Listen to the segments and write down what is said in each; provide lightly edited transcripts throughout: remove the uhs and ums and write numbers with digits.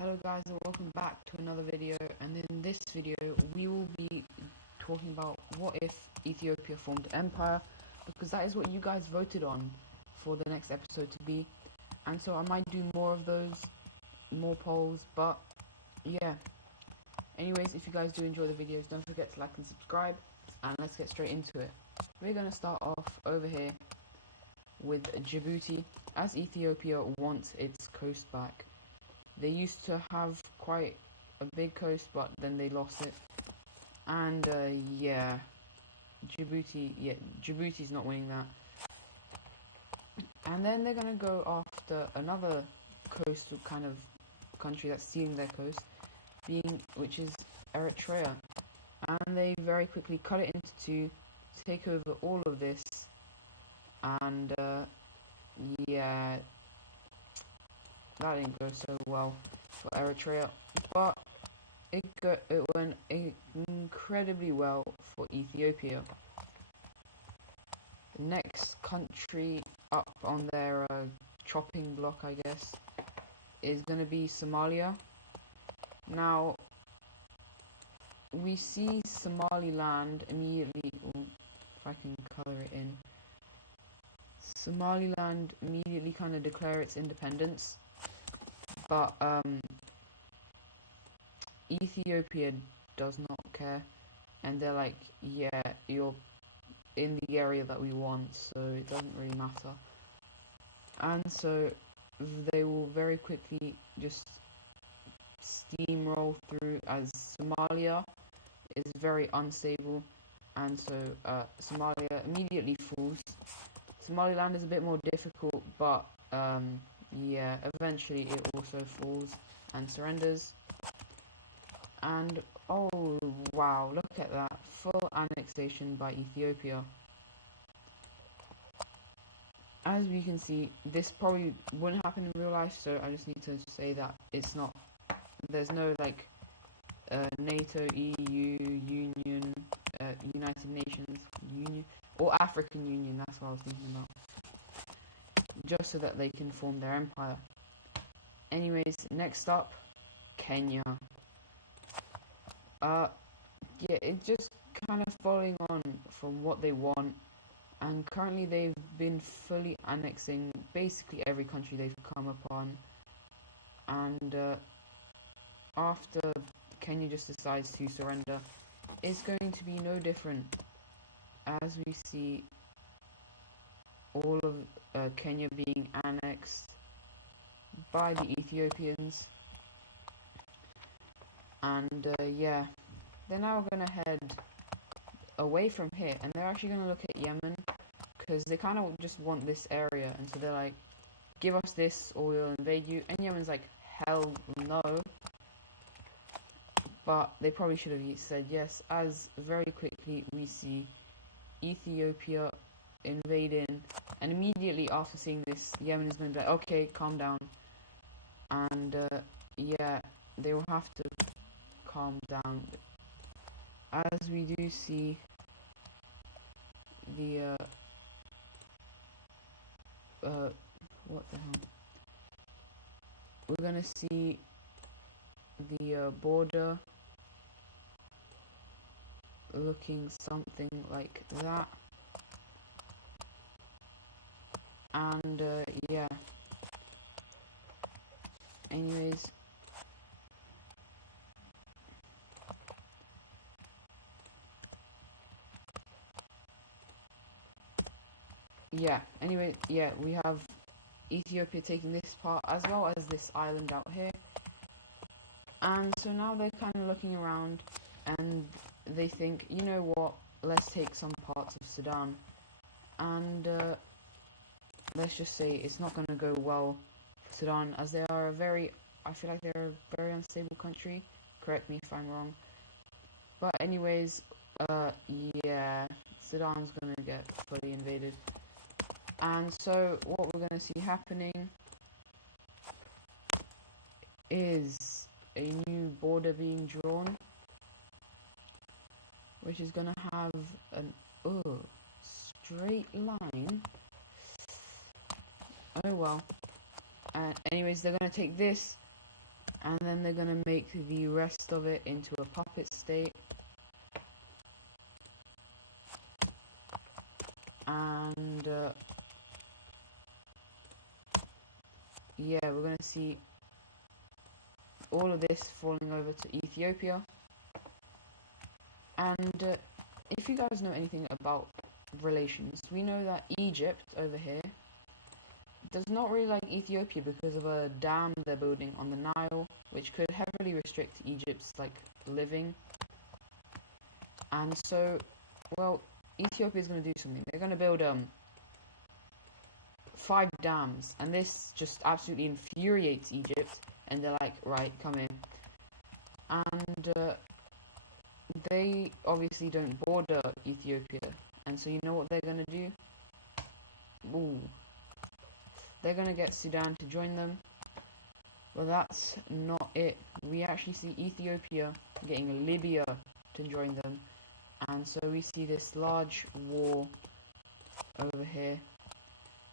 Hello guys and welcome back to another video, and in this video we will be talking about what if Ethiopia formed an empire, because that is what you guys voted on for the next episode to be. And so I might do more of those, more polls, but yeah. Anyways, if you guys do enjoy the videos, don't forget to like and subscribe, and let's get straight into it. We're going to start off over here with Djibouti, as Ethiopia wants its coast back. They used to have quite a big coast, but then they lost it. And Djibouti's not winning that. And then they're gonna go after another coastal kind of country that's stealing their coast, which is Eritrea. And they very quickly cut it into two, take over all of this, and that didn't go so well for Eritrea, but it went incredibly well for Ethiopia. The next country up on their chopping block, I guess, is going to be Somalia. Now, we see Somaliland immediately, if I can color it in, Somaliland immediately kind of declare its independence. But Ethiopia does not care, and they're like, yeah, you're in the area that we want, so it doesn't really matter. And so they will very quickly just steamroll through, as Somalia is very unstable, and so Somalia immediately falls. Somaliland is a bit more difficult, but eventually it also falls and surrenders. And oh wow, look at that, full annexation by Ethiopia. As we can see, this probably wouldn't happen in real life, so I just need to say that there's no like NATO, EU, Union, United Nations, Union, or African Union, that's what I was thinking about, just so that they can form their empire. Anyways, next up, Kenya. It's just kind of following on from what they want, and currently they've been fully annexing basically every country they've come upon. And after Kenya just decides to surrender, it's going to be no different, as we see all of Kenya being annexed by the Ethiopians. And they're now going to head away from here, and they're actually going to look at Yemen, because they kind of just want this area, and so they're like, give us this or we'll invade you. And Yemen's like, hell no. But they probably should have said yes, as very quickly we see Ethiopia invading, and immediately after seeing this, Yemen is going to be like, okay, calm down. And they will have to calm down, as we do see the what the hell, we're gonna see the border looking something like that. And anyways, we have Ethiopia taking this part as well as this island out here. And so now they're kind of looking around, and they think, you know what, let's take some parts of Sudan. And let's just say it's not going to go well for Sudan, as they are I feel like they're a very unstable country. Correct me if I'm wrong. But anyways, Sudan's going to get fully invaded. And so what we're going to see happening is a new border being drawn, which is going to have an straight line. Oh well. Anyways, they're going to take this And then they're going to make the rest of it into a puppet state. And yeah, we're going to see all of this falling over to Ethiopia. And if you guys know anything about relations, we know that Egypt over here does not really like Ethiopia because of a dam they're building on the Nile, which could heavily restrict Egypt's living. And so, well, Ethiopia is going to do something. They're going to build 5 dams, and this just absolutely infuriates Egypt. And they're like, right, come in. And they obviously don't border Ethiopia, and so you know what they're going to do? Ooh. They're going to get Sudan to join them. Well, that's not it. We actually see Ethiopia getting Libya to join them. And so we see this large war over here.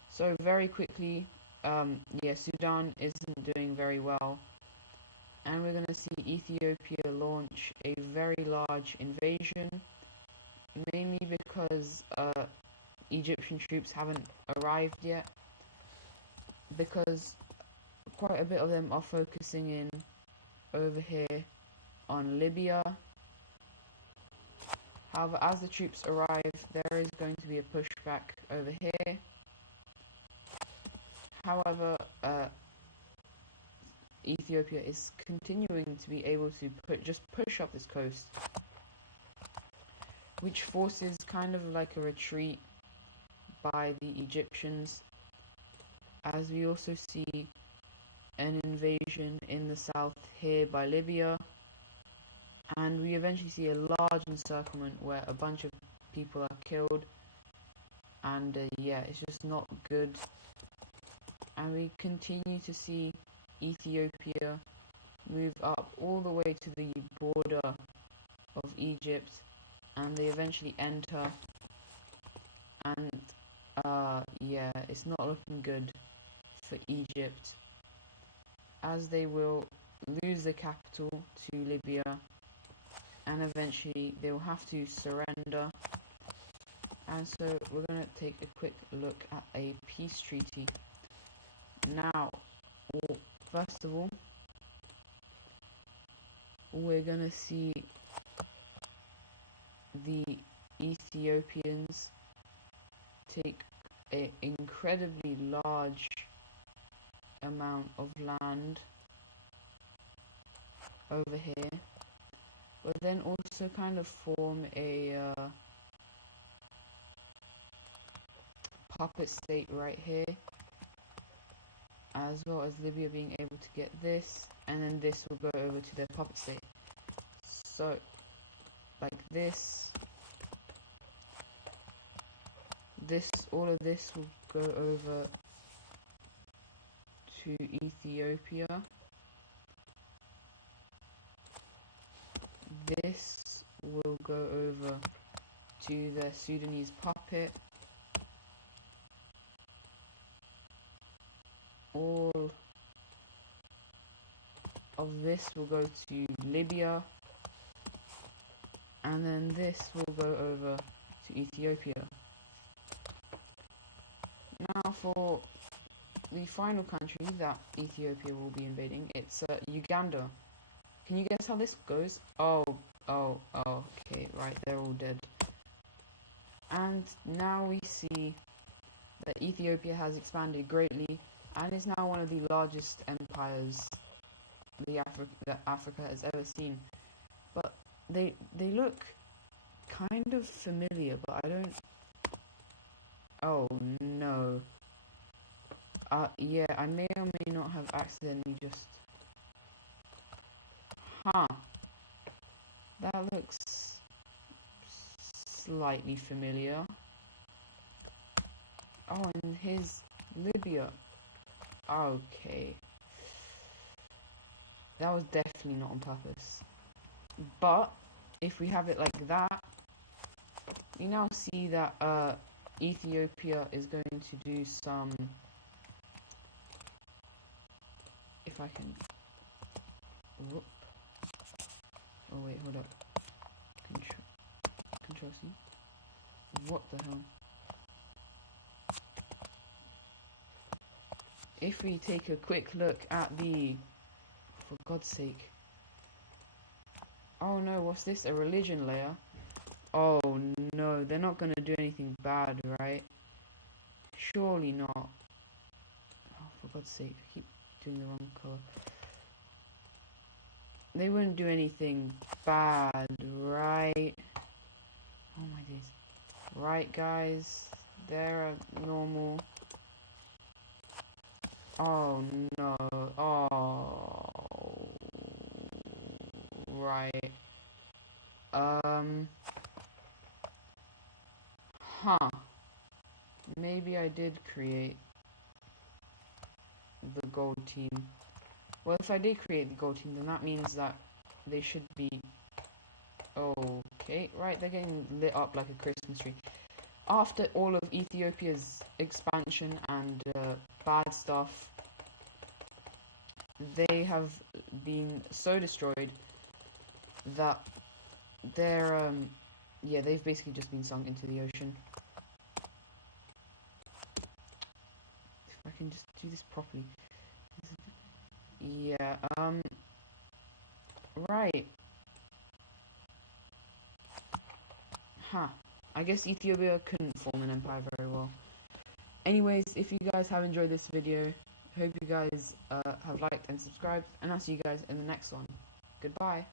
So very quickly, yeah, Sudan isn't doing very well. And we're going to see Ethiopia launch a very large invasion. Mainly because Egyptian troops haven't arrived yet. Because quite a bit of them are focusing in over here on Libya. However, as the troops arrive, there is going to be a pushback over here. However, Ethiopia is continuing to be able to just push up this coast, which forces kind of like a retreat by the Egyptians. As we also see an invasion in the south here by Libya, and we eventually see a large encirclement where a bunch of people are killed, and yeah, it's just not good. And we continue to see Ethiopia move up all the way to the border of Egypt, and they eventually enter, and yeah, it's not looking good for Egypt, as they will lose the capital to Libya, and eventually they will have to surrender. And so we're going to take a quick look at a peace treaty. Now, first of all, we're going to see the Ethiopians take an incredibly large amount of land over here, but then also kind of form a puppet state right here, as well as Libya being able to get this, and then this will go over to their puppet state. So, like this, all of this will go over to Ethiopia. This will go over to the Sudanese puppet. All of this will go to Libya, and then this will go over to Ethiopia. Now for the final country that Ethiopia will be invading, it's Uganda. Can you guess how this goes? Oh, okay, right, they're all dead. And now we see that Ethiopia has expanded greatly and is now one of the largest empires that Africa has ever seen. But they look kind of familiar, but I don't... Oh, no. Yeah, I may or may not have accidentally just... Huh. That looks slightly familiar. Oh, and here's Libya. Okay. That was definitely not on purpose. But, if we have it like that, you now see that Ethiopia is going to do some... If I can Oh wait, hold up. Control C. What the hell? If we take a quick look at the... For God's sake. Oh no, what's this? A religion layer? Oh no, they're not gonna do anything bad, right? Surely not. Oh, for God's sake, I keep doing the wrong color. They wouldn't do anything bad, right? Oh my days. Right, guys? They're normal. Oh no. Oh. Right. Huh. Maybe I did create the gold team. Well, if I did create the gold team, then that means that they should be... Okay, right, they're getting lit up like a Christmas tree. After all of Ethiopia's expansion and bad stuff, they have been so destroyed that they're, yeah, they've basically just been sunk into the ocean. If I can just do this properly. Yeah, right. Huh. I guess Ethiopia couldn't form an empire very well. Anyways, if you guys have enjoyed this video, hope you guys have liked and subscribed, and I'll see you guys in the next one. Goodbye.